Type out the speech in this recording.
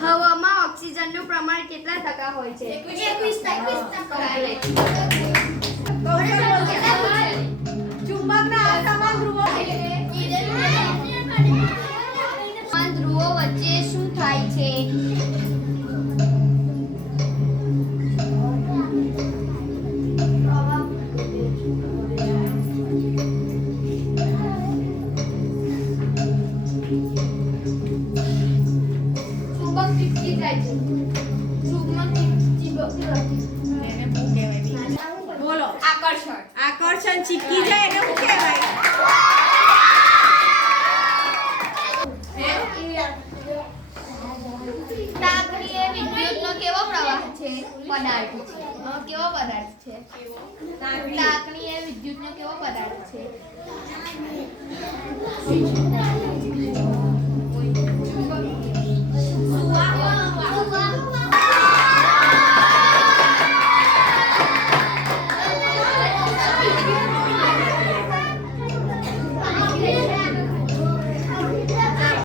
હવામાં ઓક્સિજનનું પ્રમાણ કેટલા ટકા હોય છે? 21%. ચુંબકના અસમાન ધ્રુવો વચ્ચે શું થાય છે? બોલો. આકર્ષણ. આકર્ષણ ચીપકી જાય એને શું કહેવાય? તાપની એ વિદ્યુતનો કેવો પ્રવાહ છે? પદાર્થ છે. કેવો પદાર્થ છે? તાપની એ વિદ્યુતનો કેવો પદાર્થ છે?